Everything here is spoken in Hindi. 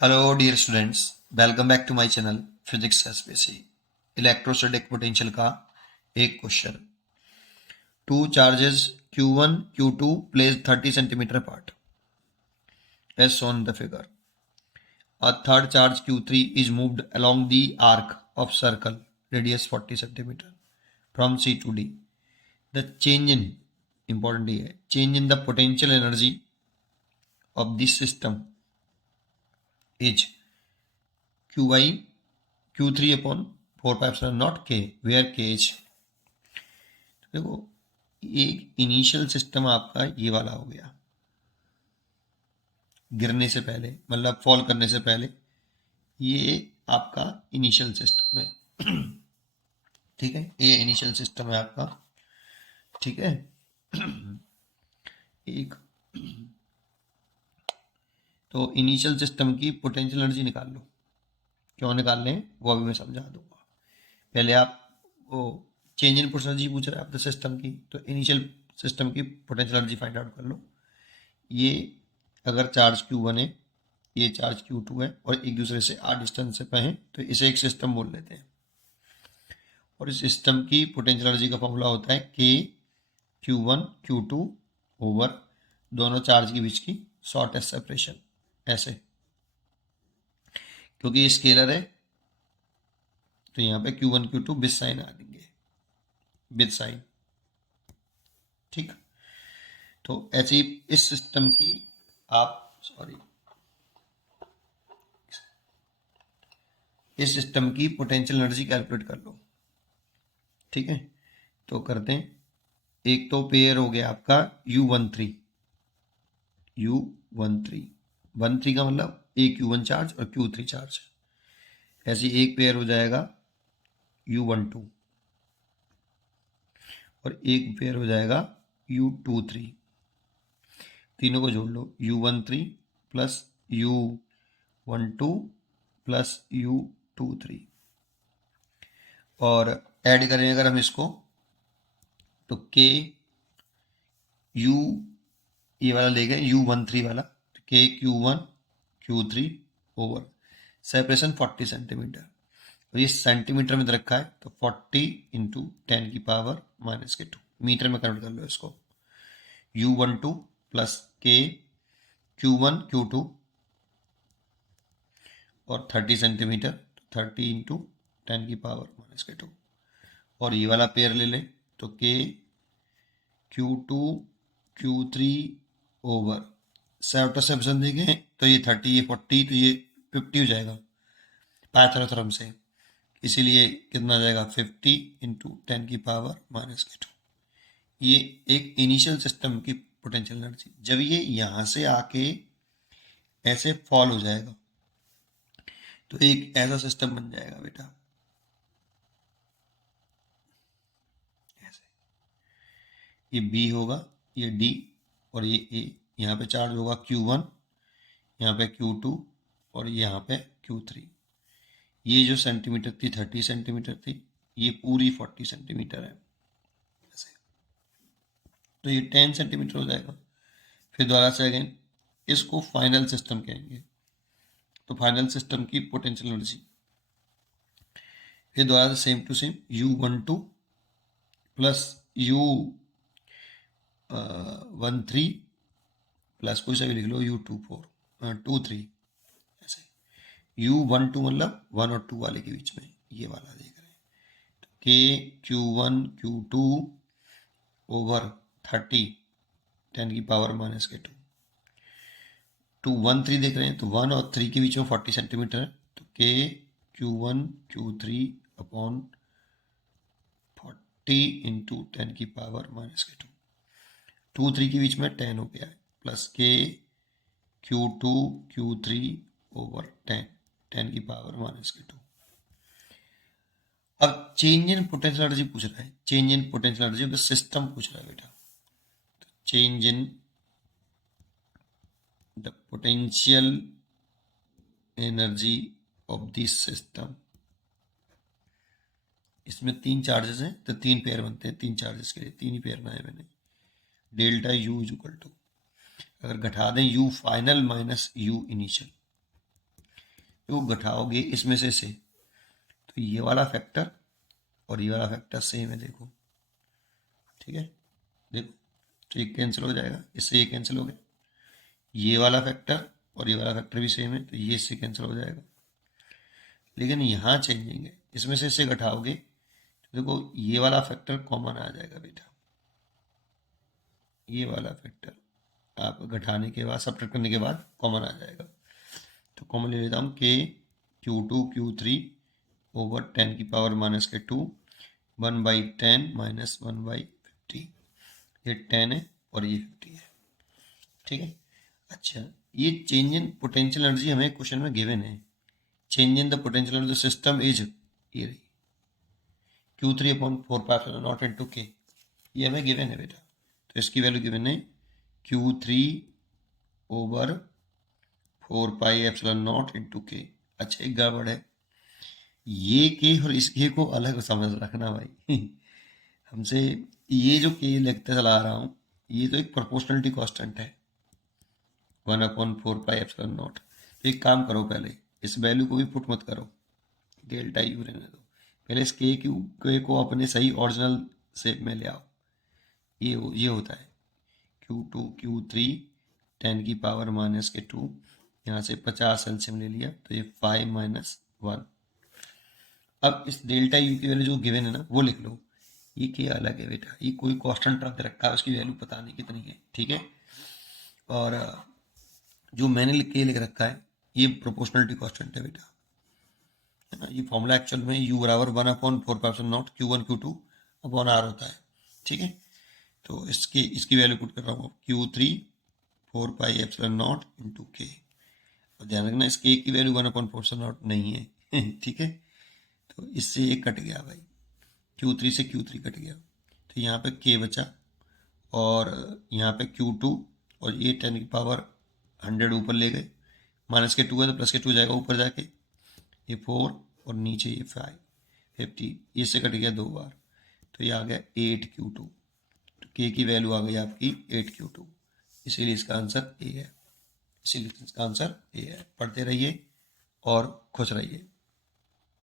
Hello dear students, welcome back to my channel Physics SPC। Electrostatic potential का एक question. Two charges Q1 Q2 placed 30 centimeter apart as shown in the figure. A third charge Q3 is moved along the arc of circle radius 40 centimeter from C to D. The change in important है change in the potential energy of this system is Qy Q3 upon 4π0 K where K is। देखो एक इनिशियल सिस्टम आपका ये वाला हो गया, गिरने से पहले मतलब फॉल करने से पहले ये आपका इनिशियल सिस्टम है। ठीक है, ये इनिशियल सिस्टम है आपका। ठीक है, एक तो इनिशियल सिस्टम की पोटेंशियल एनर्जी निकाल लो। क्यों निकाल लें वो अभी मैं समझा दूंगा। पहले आप वो चेंज इन पोटेंशियल एनर्जी पूछ रहे हैं आप द सिस्टम की, तो इनिशियल सिस्टम की पोटेंशियल एनर्जी फाइंड आउट कर लो। ये अगर चार्ज Q1 है, ये चार्ज Q2 है और एक दूसरे से r डिस्टेंस पे हैं, तो इसे एक सिस्टम बोल लेते हैं। और इस सिस्टम की पोटेंशियल एनर्जी का फॉर्मूला होता है K Q1 Q2 ओवर दोनों चार्ज के बीच की शॉर्टेस्ट सेपरेशन। ऐसे क्योंकि ये स्केलर है तो यहाँ पे Q1 Q2 विद साइन आ देंगे, विद साइन। ठीक, तो ऐसे ही इस सिस्टम की आप इस सिस्टम की पोटेंशियल एनर्जी कैलकुलेट कर लो। ठीक है, तो करते हैं। एक तो पेयर हो गया आपका U13 13 का मतलब एक Q1 चार्ज और Q3 चार्ज। ऐसे एक पेयर हो जाएगा U12 और एक पेयर हो जाएगा U23। तीनों को जोड़ लो, U13 plus U12 plus U23 और ऐड करें अगर हम इसको तो K U ये वाला ले गए U13 वाला, तो K Q1 Q3 over separation 40 centimetre. और ये सेंटीमीटर में रखा है तो 40 इंटू 10 की पावर -2 मीटर में कन्वर्ट कर लो इसको। U12 plus K Q1 Q2 और 30 सेंटीमीटर, 30 इंटू 10 की पावर -2। और ये वाला पेयर ले लें तो K Q2 Q3 over separation देखें तो ये 30 ये 40 तो ये 50 हो जाएगा पाइथागोरस से, इसीलिए कितना आ जाएगा 50 इंटू 10 की पावर -2। ये एक इनिशियल सिस्टम की पोटेंशियल एनर्जी। जब ये यहाँ से आके ऐसे फॉल हो जाएगा तो एक ऐसा सिस्टम बन जाएगा बेटा, ऐसे ये B होगा, ये D और ये A। यहाँ पे चार्ज होगा Q1, यहाँ पे Q2 और यहाँ पे Q3। ये जो सेंटीमीटर थी 30 सेंटीमीटर थी, ये पूरी 40 सेंटीमीटर है ऐसे, तो ये 10 सेंटीमीटर हो जाएगा। फिर दोबारा से अगेन इसको फाइनल सिस्टम कहेंगे, तो फाइनल सिस्टम की पोटेंशियल एनर्जी फिर दोबारा से same to same U12 plus U13 प्लस कोई सा भी लिख लो U23 ऐसे। U12 मतलब 1 और 2 वाले के बीच में ये वाला देख रहे हैं, तो K Q1 Q2 ओवर 30 10 की पावर -2 टू 1 3 देख रहे हैं, तो 1 और 3 के बीच में 40 सेंटीमीटर है, तो K Q1 Q3 upon 40 into 10 की पावर -2। 2 3 के बीच में 10 हो गया है, plus K Q2 Q3 over 10 की पावर -2। अब चेंज इन पोटेंशियल एनर्जी पूछ रहा है, change in potential energy of the system पूछ रहा है बेटा। तो change in the potential energy of this system. इसमें 3 चार्जेस हैं तो 3 पेयर बनते हैं, 3 चार्जेस के लिए 3 ही पेयर बनाए मैंने। Delta U is equal to, अगर घटा दें U final minus U initial, वो घटाओगे इसमें से तो ये वाला फैक्टर और ये वाला फैक्टर सेम है, देखो, ठीक है, देखो, तो ये कैंसिल हो जाएगा, इससे ये कैंसिल हो गया, ये वाला फैक्टर और ये वाला फैक्टर भी सेम है, तो ये इससे कैंसिल हो जाएगा। लेकिन यहाँ चेंजिंग है, इसमें से इससे घटाओगे तो देखो ये वाला फैक्टर कॉमन आ जाएगा बेटा, ये वाला फैक्टर आप घटाने के बाद, सब्ट्रैक्ट करने के बाद कॉमन आ जाएगा। तो कॉमन ले लेता हूँ के Q2 Q3 ओवर 10 की पावर माइनस के 2 1/10 माइनस 1/50, ये 10 है और ये 50 है, ठीक है। अच्छा, ये चेंज इन पोटेंशियल एनर्जी हमें क्वेश्चन में गिवन है, change in the potential energy system is ये रही Q3/4πε0 K, ये हमें गिवन है बेटा, तो इसकी वैल्यू गिवन है Q3/4πε0 K। अच्छा, एक गड़बड़ है, ये के और इस के को अलग समझ रखना भाई हमसे ये जो के लिखते चला रहा हूँ, ये तो एक प्रोपोर्शनलिटी कांस्टेंट है 1/4πε0। तो एक काम करो, पहले इस वैल्यू को भी पुट मत करो, डेल्टा यू रहने दो, पहले इस के को अपने सही ओरिजिनल शेप में ले आओ। ये होता है Q2 Q3 10 की पावर माइनस के 2, यहाँ से 50 एलसीएम ले लिया तो ये 5 - 1। अब इस डेल्टा यू की वैल्यू जो गिवन है ना वो लिख लो, ये क्या अलग है बेटा, ये कोई कांस्टेंट टर्म दे रखा है, उसकी वैल्यू पता नहीं कितनी है, ठीक है। और जो मैंने लिख रखा है ये प्रोपोर्शनलिटी कांस्टेंट है बेटा, है ना। ये फॉर्मूला एक्चुअल में U बराबर 1/4πε0 Q1 Q2/R होता है, ठीक है। तो इसकी वैल्यू पुट कर रहा हूँ Q3/4πε0 K, और ध्यान रखना इस K की वैल्यू 1/4πε0 नहीं है ठीक है। तो इससे ये कट गया भाई, Q3 से Q3 कट गया, तो यहाँ पे K बचा, और यहाँ पे Q2, और ये 10 की पावर 100 ऊपर ले गए, माइनस के 2 है तो प्लस के 2 जाएगा ऊपर जाके, ये 4 और नीचे ये 50, ये से कट गया 2 बार, तो ये आ गया 8Q2। तो K की वैल्यू आ गई आपकी 8Q2, इसीलिए इसका आंसर ए है, इसीलिए इसका आंसर ए है। पढ़ते रहिए और खुश रहिए।